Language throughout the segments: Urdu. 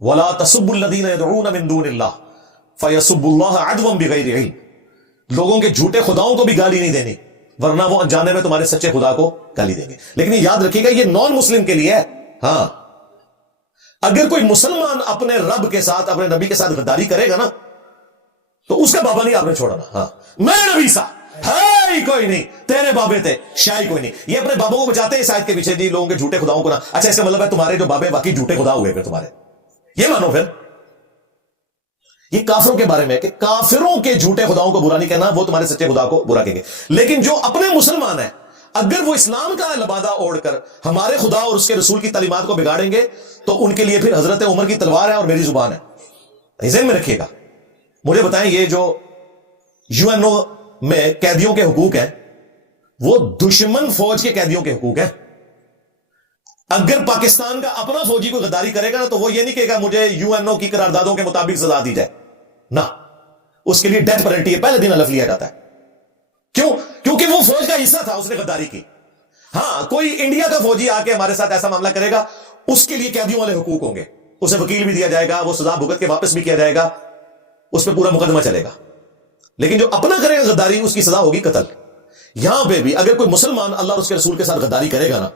وَلَا تَسُبُّوا الَّذِينَ يَدْعُونَ مِن دُونِ اللَّهِ فَيَسُبُّوا اللَّهَ عَدْوًا بِغَيْرِ عِلْمٍ، لوگوں کے جھوٹے خداؤں کو بھی گالی نہیں دینی ورنہ وہ انجانے میں تمہارے سچے خدا کو گالی دیں گے۔ لیکن یہ یاد رکھیے گا یہ نان مسلم کے لیے ہے۔ ہاں، اگر کوئی مسلمان اپنے رب کے ساتھ اپنے نبی کے ساتھ غداری کرے گا نا تو اس کا بابا نہیں آپ نے چھوڑنا۔ ہاں، میں نبی سا ہے ہی کوئی نہیں، تیرے بابے تھے شاہی کوئی نہیں۔ یہ اپنے بابوں کو بچاتے ہیں اس آیت کے پیچھے، جی لوگوں کے جھوٹے خداؤں کو نا، اچھا اس کا مطلب ہے تمہارے جو بابے واقعی جھوٹے خدا ہوئے پھر تمہارے، یہ مانو پھر۔ یہ کافروں کے بارے میں کہ کافروں کے جھوٹے خداؤں کو برا نہیں کہنا، وہ تمہارے سچے خدا کو برا کہیں گے۔ لیکن جو اپنے مسلمان ہیں اگر وہ اسلام کا لبادہ اوڑھ کر ہمارے خدا اور اس کے رسول کی تعلیمات کو بگاڑیں گے تو ان کے لیے پھر حضرت عمر کی تلوار ہے اور میری زبان ہے، ذہن میں رکھیے گا۔ مجھے بتائیں یہ جو یو این او میں قیدیوں کے حقوق ہیں وہ دشمن فوج کے قیدیوں کے حقوق ہیں۔ اگر پاکستان کا اپنا فوجی کو غداری کرے گا نا تو وہ یہ نہیں کہے گا مجھے یو این او کی قراردادوں کے مطابق سزا دی جائے، نہ، اس کے لیے ڈیتھ پینلٹی ہے، پہلے دن حلف لیا جاتا ہے۔ کیوں؟ کیونکہ وہ فوج کا حصہ تھا، اس نے غداری کی۔ ہاں، کوئی انڈیا کا فوجی آ کے ہمارے ساتھ ایسا معاملہ کرے گا، اس کے لیے قیدیوں والے حقوق ہوں گے، اسے وکیل بھی دیا جائے گا، وہ سزا بھگت کے واپس بھی کیا جائے گا، اس پہ پورا مقدمہ چلے گا۔ لیکن جو اپنا کرے گا غداری اس کی سزا ہوگی قتل۔ یہاں پہ بھی اگر کوئی مسلمان اللہ اور اس کے رسول کے ساتھ غداری کرے گا نا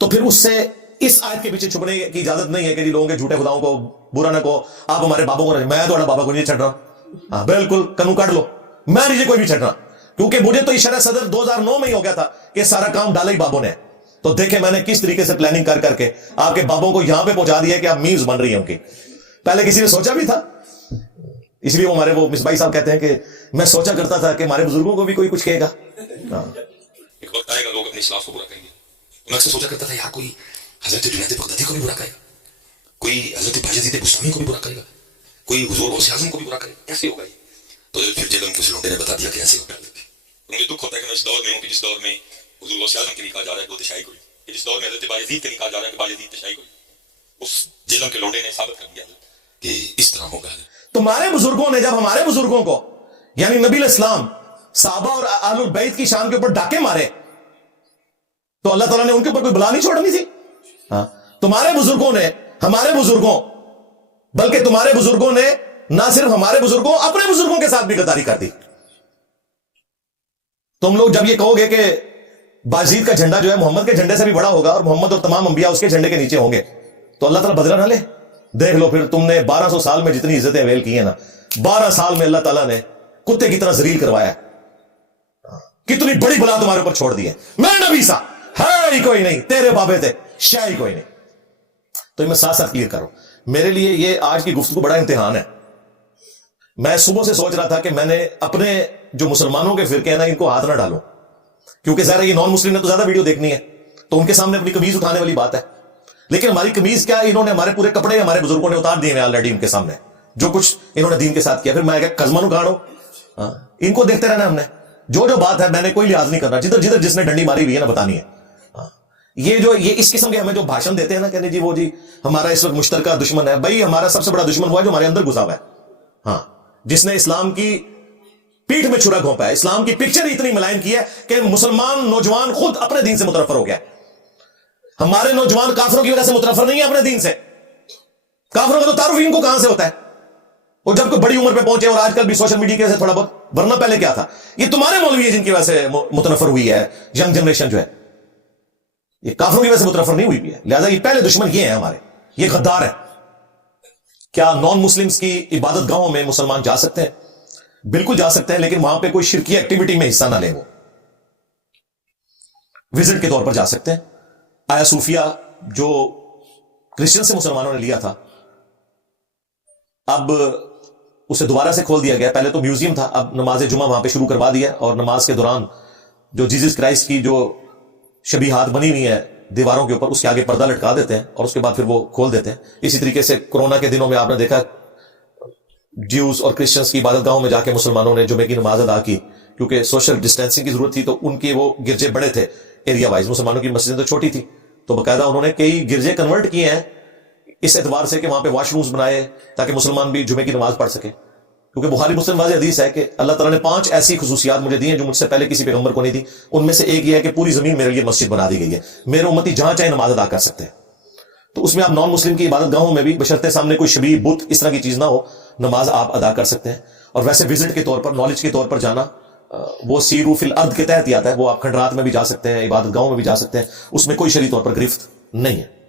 تو پھر اس سے اس آیت کے پیچھے چھپنے کی اجازت نہیں ہے کہ جی لوگوں کے جھوٹے خداؤں کو برا نہ کہو، آپ ہمارے بابوں کو، میں تو بابا کو نہیں چھڑ رہا، ہاں بالکل کنو کاٹ لو، میں نہیں کوئی بھی چھڑ رہا، کیونکہ مجھے تو اشارہ صدر 2009 میں ہی ہو گیا تھا کہ سارا کام ڈالا ہی بابوں نے۔ تو دیکھیں میں نے کس طریقے سے پلاننگ کر کے آپ کے بابوں کو یہاں پہ پہنچا دیا کہ آپ میمز بن رہی ہیں ان کی۔ پہلے کسی نے سوچا بھی تھا؟ اس لیے وہ ہمارے وہ مصباحی صاحب کہتے ہیں کہ میں سوچا کرتا تھا کہ ہمارے بزرگوں کو بھی کوئی کچھ کہے گا۔ ایک وقت آئے گا لوگ اپنے اسلاف کو برا کہیں گے۔ میں اکثر سوچا کرتا تھا یار کوئی حضرت جنید بغدادی کو بھی برا کہے گا، کوئی حضرت بایزید بستامی کو بھی برا کہے گا، کوئی حضور غوث اعظم کو بھی برا کرے، ایسے ہوگا یہ؟ تو پھر جب ہم کچھ لوگوں نے بتا دیا کہ ایسے ہوگا، مجھے دکھ ہوتا ہے کہ میں اس دور میں ہوں کہ جس دور میں حضور غوث اعظم کے لیے کہا جا رہا ہے وہ تشیع کوئی، کہ جس دور میں حضرت بایزید کے لیے کہا جا رہا ہے کہ بایزید تشیع کوئی، اس جیلم کے لوڈے نے ثابت کر دیا کہ اس طرح ہوگا۔ تمہارے بزرگوں نے جب ہمارے بزرگوں کو یعنی نبی الاسلام صحابہ اور اہل البیت کی شان کے اوپر ڈاکے مارے تو اللہ تعالیٰ نے ان کے اوپر کوئی بلا نہیں چھوڑنی تھی؟ ہاں، تمہارے بزرگوں نے ہمارے بزرگوں بلکہ تمہارے بزرگوں نے نہ صرف ہمارے بزرگوں اپنے بزرگوں کے ساتھ بھی غداری کر دی۔ تم لوگ جب یہ کہو گے کہ بازید کا جھنڈا جو ہے محمد کے جھنڈے سے بھی بڑا ہوگا اور محمد اور تمام انبیاء اس کے جھنڈے کے نیچے ہوں گے تو اللہ تعالیٰ بدلہ نہ لے؟ دیکھ لو پھر تم نے 1200 سال میں جتنی عزتیں اویل کی ہیں نا، 12 سال میں اللہ تعالیٰ نے کتے کی طرح ذلیل کروایا، کتنی بڑی بلا تمہارے اوپر چھوڑ دی ہے۔ میں نبی سا ہے ہی کوئی نہیں، تیرے بابے تھے شاہی کوئی نہیں۔ تو میں ساتھ ساتھ کلیئر کروں، میرے لیے یہ آج کی گفتگو بڑا امتحان ہے۔ میں صبح سے سوچ رہا تھا کہ میں نے اپنے جو مسلمانوں کے فرقے ہیں نا ان کو ہاتھ نہ ڈالوں، کیونکہ ظاہر یہ نان مسلم نے تو زیادہ ویڈیو دیکھنی ہے تو ان کے سامنے اپنی قمیض اٹھانے والی بات ہے، لیکن ہماری قمیض کیا، انہوں نے ہمارے پورے کپڑے ہمارے بزرگوں نے اتار دیے ہیں آلریڈی ان کے سامنے، جو کچھ انہوں نے دین کے ساتھ کیا۔ پھر میں قزمانو کھاڑو، ان کو دیکھتے رہنا ہم نے، جو بات ہے میں نے کوئی لحاظ نہیں کرنا، جدھر جس نے ڈنڈی ماری ہوئی ہے نا بتانی ہے۔ یہ اس قسم کے ہمیں جو بھاشن دیتے ہیں نا کہ جی وہ جی ہمارا اس وقت مشترکہ دشمن ہے، بھائی ہمارا سب سے بڑا دشمن ہوا ہے جو ہمارے اندر گھسا ہوا ہے، ہاں، جس نے اسلام کی پیٹھ میں چھرا گھونپا ہے، اسلام کی پکچر اتنی ملائن کی ہے کہ مسلمان نوجوان خود اپنے دین سے متنفر ہو گیا۔ ہمارے نوجوان کافروں کی وجہ سے متنفر نہیں ہے اپنے دین سے، کافروں کا تو تعارف ان کو کہاں سے ہوتا ہے؟ اور جب کوئی بڑی عمر پہ پہنچے، اور آج کل بھی سوشل میڈیا کی وجہ سے تھوڑا بہت، ورنہ پہلے کیا تھا؟ یہ تمہارے مولوی ہے جن کی وجہ سے متنفر ہوئی ہے ینگ جنریشن جو ہے، یہ کافروں کی وجہ سے متنفر نہیں ہوئی ہے۔ لہذا یہ پہلے دشمن یہ ہیں ہمارے، یہ غدار ہے۔ کیا نان مسلمز کی عبادت گاہوں میں مسلمان جا سکتے ہیں؟ بالکل جا سکتے ہیں، لیکن وہاں پہ کوئی شرکی ایکٹیویٹی میں حصہ نہ لیں، وہ وزٹ کے طور پر جا سکتے ہیں۔ آیا صوفیہ جو کرسچن سے مسلمانوں نے لیا تھا اب اسے دوبارہ سے کھول دیا گیا، پہلے تو میوزیم تھا، اب نماز جمعہ وہاں پہ شروع کروا دیا، اور نماز کے دوران جو جیزس کرائسٹ کی جو شبیہات بنی ہوئی ہیں دیواروں کے اوپر اس کے آگے پردہ لٹکا دیتے ہیں اور اس کے بعد پھر وہ کھول دیتے ہیں۔ اسی طریقے سے کورونا کے دنوں میں آپ نے دیکھا جیوز اور کرسچنز کی عبادت گاہوں میں جا کے مسلمانوں نے جمعے کی نماز ادا کی، کیونکہ سوشل ڈسٹینسنگ کی ضرورت تھی، تو ان کے وہ گرجے بڑے تھے ایریا وائز، مسلمانوں کی مسجدیں تو چھوٹی تھی، تو باقاعدہ انہوں نے کئی گرجے کنورٹ کیے ہیں اس اعتبار سے کہ وہاں پہ واش رومز بنائے تاکہ مسلمان بھی جمعے کی نماز پڑھ سکے، کیونکہ بخاری مسلم واضح حدیث ہے کہ اللہ تعالیٰ نے 5 ایسی خصوصیات مجھے دی ہیں جو مجھ سے پہلے کسی پیغمبر کو نہیں دی، ان میں سے ایک یہ ہے کہ پوری زمین میرے لیے مسجد بنا دی گئی ہے، میرے امتی جہاں چاہے نماز ادا کر سکتے ہیں۔ تو اس میں آپ نان مسلم کی عبادت گاہوں میں بھی بشرطے سامنے کوئی شبیہ بت اس طرح کی چیز نہ ہو نماز آپ ادا کر سکتے ہیں. اور ویسے وزٹ کے طور پر نالج کے طور پر جانا وہ سیرو فی الارض کے تحت ہی آتا ہے. وہ آپ کھنڈرات میں بھی جا سکتے ہیں, عبادت گاہوں میں بھی جا سکتے ہیں, اس میں کوئی شرعی طور پر گرفت نہیں ہے.